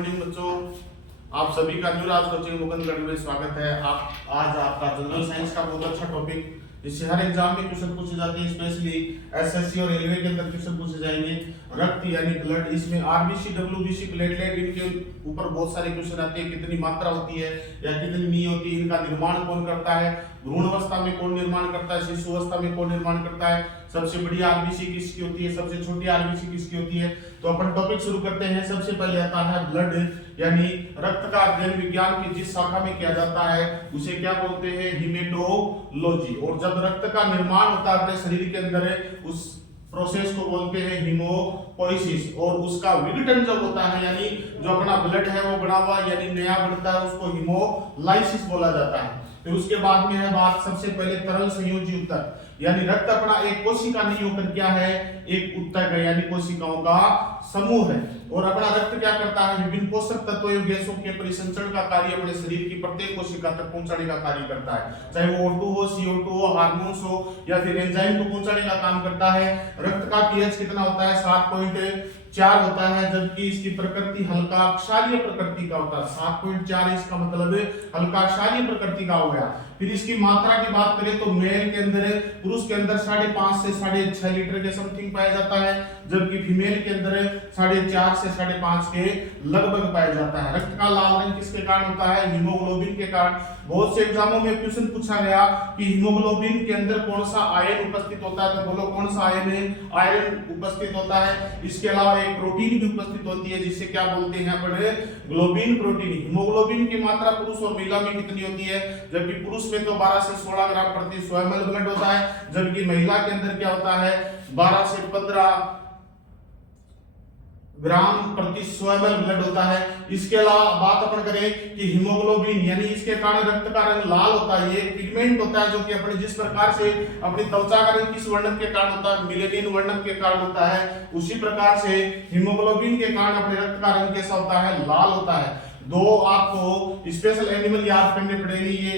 Morning बच्चों, आप सभी का न्यूराज कोचिंग मुकुंदगढ़ में स्वागत है। आज आपका जनरल साइंस का बहुत अच्छा टॉपिक, जिससे हर एग्जाम में क्वेश्चन पूछे जाते हैं, स्पेशली एसएससी और रेलवे के अंदर क्वेश्चन पूछे जाएंगे। रक्त यानी ब्लड, इसमें आरबीसी, डब्ल्यूबीसी, प्लेटलेट, इनके ऊपर बहुत सारे क्वेश्चन आते हैं। कितनी मात्रा होती है या कितनी नहीं होती, इनका निर्माण कौन करता है, भ्रूण अवस्था में कौन निर्माण करता है, शिशु अवस्था में कौन निर्माण करता है, सबसे बड़ी आरबीसी किसकी होती है, सबसे छोटी आरबीसी किसकी होती है। तो अपन टॉपिक शुरू करते हैं। सबसे पहले आता है ब्लड यानी रक्त का अध्ययन विज्ञान की जिस शाखा में किया जाता है उसे क्या बोलते हैं, हीमेटोलॉजी। और जब रक्त का निर्माण होता है अपने शरीर के अंदर, उस प्रोसेस को बोलते हैं हीमोपोइसिस। और उसका विघटन जब होता है, यानी जो अपना ब्लड है वो बना हुआ यानी नया बनता है, उसको हीमोलाइसिस बोला जाता है। फिर उसके बाद में है बात सबसे पहले तरल संयोजी ऊतक, यानी रक्त अपना एक कोशिका नहीं होकर क्या है, एक ऊतक है, यानी कोशिकाओं का समूह है। और अपना रक्त क्या करता है, विभिन्न पोषक तत्वों एवं गैसों के परिसंचरण का कार्य अपने शरीर की प्रत्येक कोशिका तक पहुंचाने का कार्य करता है। चाहे वो O2 हो, CO2 हो, हार्मोन्स हो या फिर एंजाइम को पहुंचाने का काम करता है। रक्त का पीएच कितना होता है, 7.4 होता है, जबकि इसकी प्रकृति हल्का क्षारीय प्रकृति का होता है। 7.4 इसका मतलब हल्का क्षारीय प्रकृति का हो गया। फिर इसकी मात्रा की बात करें तो मेल के अंदर, पुरुष के अंदर 5.5 से 6.5 लीटर के समथिंग पाया जाता है, जबकि फीमेल के अंदर 4.5 से 5.5 के लगभग पाया जाता है। रक्त का लाल रंग किसके कारण होता है, हीमोग्लोबिन के कारण। बहुत से एग्जामों में क्वेश्चन पूछा गया कि हीमोग्लोबिन के अंदर कौन सा आयन उपस्थित होता है, तो बोलो कौन सा आयन है, आयरन उपस्थित होता है। इसके अलावा एक प्रोटीन भी उपस्थित होती है जिसे क्या बोलते हैं अपने, ग्लोबिन प्रोटीन। हीमोग्लोबिन की मात्रा पुरुष और महिला में कितनी होती है, जबकि पुरुष में तो 12 से 16 ग्राम प्रति 100 ml ब्लड होता है, जबकि महिला के अंदर क्या होता है, 12 से 15 ग्राम प्रति 100 ml ब्लड होता है। इसके अलावा बात अपन करें कि हीमोग्लोबिन यानी इसके कारण रक्त का रंग लाल होता है, ये पिगमेंट होता है जो कि अपने जिस प्रकार से अपनी त्वचा का रंग किस वर्णन के कारण होता है, मिलेनिन वर्णन के कारण होता है, उसी प्रकार से हीमोग्लोबिन के कारण अपने रक्त का रंग कैसा होता है, लाल होता है। दो आपको स्पेशल एनिमल याद करने पड़ेंगे, ये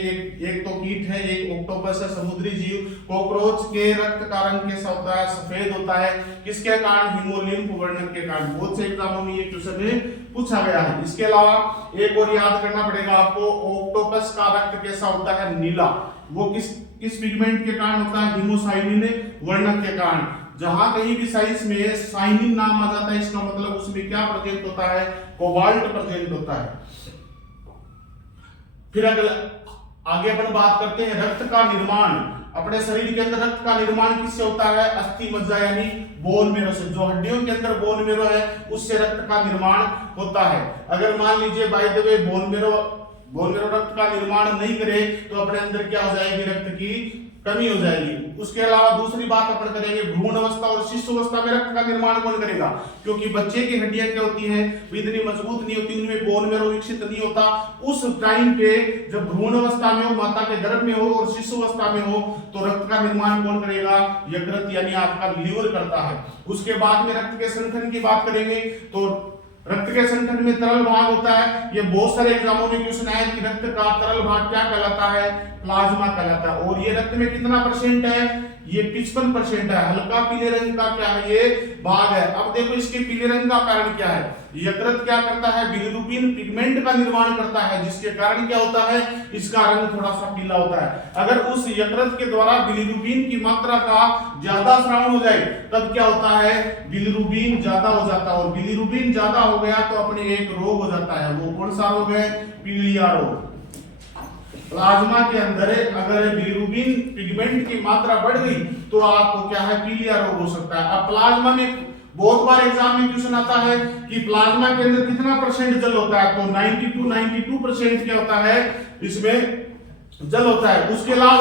एक तो कीट है, एक ऑक्टोपस है, समुद्री जीव। कॉकरोच के रक्त का रंग कैसा होता है, सफेद होता है, किसके कारण, हीमोलिम्फ वर्णन के कारण। बहुत से एग्जामों में ये क्वेश्चन पूछा गया है। इसके अलावा एक और याद करना पड़ेगा आपको, ऑक्टोपस का रक्त कैसा होता है, नीला। वो किस पिगमेंट के कारण होता है, हीमोसाइनिन वर्णन के कारण। जहां कहीं भी साइंस में साइनिन नाम आ जाता है, इसका मतलब उसमें क्या प्रेजेंट होता है, कोबाल्ट प्रेजेंट होता है। फिर आगे अपन बात करते हैं रक्त का निर्माण। अपने शरीर के अंदर रक्त का निर्माण किससे होता है, अस्थि मज्जा यानी बोन मेरो से। जो हड्डियों के अंदर बोन मेरो है उससे रक्त का निर्माण होता है। अगर मान लीजिए by the way bone marrow रक्त का निर्माण नहीं करे तो अपने अंदर क्या हो जाएगी, रक्त की कमी हो जाएगी। उसके अलावा दूसरी बात अपन करेंगे, भ्रूण अवस्था और शिशु अवस्था में रक्त का निर्माण कौन करेगा, क्योंकि बच्चे की हड्डियां क्या होती हैं, इतनी मजबूत नहीं होती, उनमें बोन मेरो विकसित नहीं होता। उस टाइम पे जब भ्रूण अवस्था में हो, माता के गर्भ में हो और शिशु अवस्था में हो, तो रक्त का निर्माण कौन करेगा, यकृत यानी आपका लीवर करता है। उसके बाद में रक्त के संगठन की बात करेंगे तो रक्त के संगठन में तरल भाग होता है। ये बहुत सारे एग्जामों में क्वेश्चन आया कि रक्त का तरल भाग क्या कहलाता है, प्लाज्मा कहलाता है। और ये रक्त में कितना परसेंट है, ये 55% है। हल्का पीले रंग का क्या है, ये भाग है। अब देखो इसके पीले रंग का कारण क्या है, यकृत क्या करता है, बिलिरुबिन पिगमेंट का निर्माण करता है, जिसके कारण क्या होता है, इसका रंग थोड़ा सा पीला होता है। अगर उस यकृत के द्वारा बिलिरुबिन की मात्रा का ज्यादा स्राव हो जाए तब क्या होता है, बिलिरुबिन ज्यादा हो जाता है। और बिलिरुबिन ज्यादा हो गया तो अपने एक रोग हो जाता है, वो कौन सा रोग है, पीलिया रोग। प्लाज्मा के अंदर अगर बिलिरुबिन पिगमेंट की मात्रा बढ़ गई तो आपको क्या है, पीलिया रोग हो सकता है। अब प्लाज्मा में बहुत बार एग्जाम में क्वेश्चन आता है कि प्लाज्मा के अंदर कितना परसेंट जल होता है, तो 92% क्या होता है, इसमें जल होता है। उसके अलावा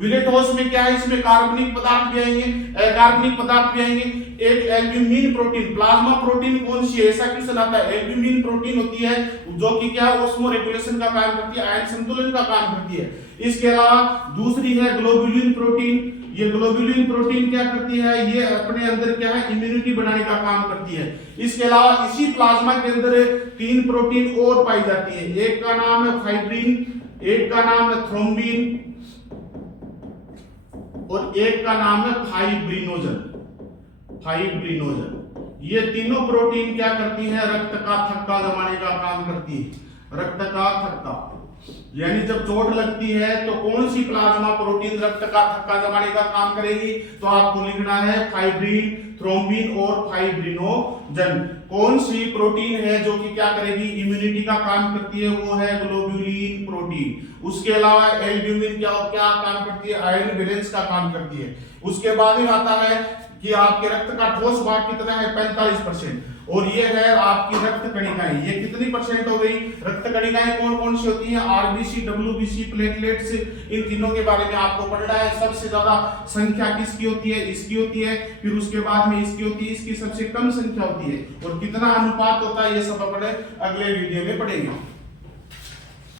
विलेटोस में क्या है, इसमें कार्बनिक पदार्थ भी आएंगे, अकार्बनिक पदार्थ भी आएंगे। एक एल्ब्यूमिन प्रोटीन, प्लाज्मा प्रोटीन कौन सी है, ऐसा क्वेश्चन आता है। एल्ब्यूमिन प्रोटीन होती है जो कि क्या है, ऑस्मो रेगुलेशन का काम करती है, आयन संतुलन का काम करती है। इसके अलावा दूसरी है ग्लोबुलिन प्रोटीन। ये ग्लोबुलिन प्रोटीन क्या करती है, ये अपने अंदर क्या है, इम्यूनिटी बढ़ाने का काम करती है। इसके अलावा इसी प्लाज्मा के अंदर 3 प्रोटीन और पाई जाती है। एक का नाम है फाइब्रिन, एक का नाम है थ्रोम्बिन और एक का नाम है फाइब्रिनोजन। ये तीनों प्रोटीन क्या करती है, रक्त का थक्का जमाने का काम करती है। रक्त का थक्का यानी जब चोट लगती है तो कौन सी प्लाज्मा प्रोटीन रक्त का थक्का जमाने का काम करेगी, तो आपको लिखना है फाइब्रिन, थ्रोम्बिन और फाइब्रिनोजन। कौन सी प्रोटीन है जो कि क्या करेगी, इम्यूनिटी का काम करती है, वो है ग्लोब्यूलिन प्रोटीन। उसके अलावा एल्ब्यूमिन क्या क्या काम करती है, आयरन बैलेंस का काम करती है। उसके बाद में आता है कि आपके रक्त का ठोस भाग कितना है, 45%। और ये है आपकी रक्त कणिकाएं, ये कितनी परसेंट हो गई। रक्त कणिकाएं कौन कौन सी होती हैं, आरबीसी, डब्ल्यूबीसी, प्लेटलेट्स, इन तीनों के बारे में आपको पढ़ना है। सबसे ज्यादा संख्या किसकी होती है, इसकी होती है, फिर उसके बाद में इसकी होती है, इसकी सबसे कम संख्या होती है, और कितना अनुपात होता है ये सब अपने अगले वीडियो में पढ़ेंगे।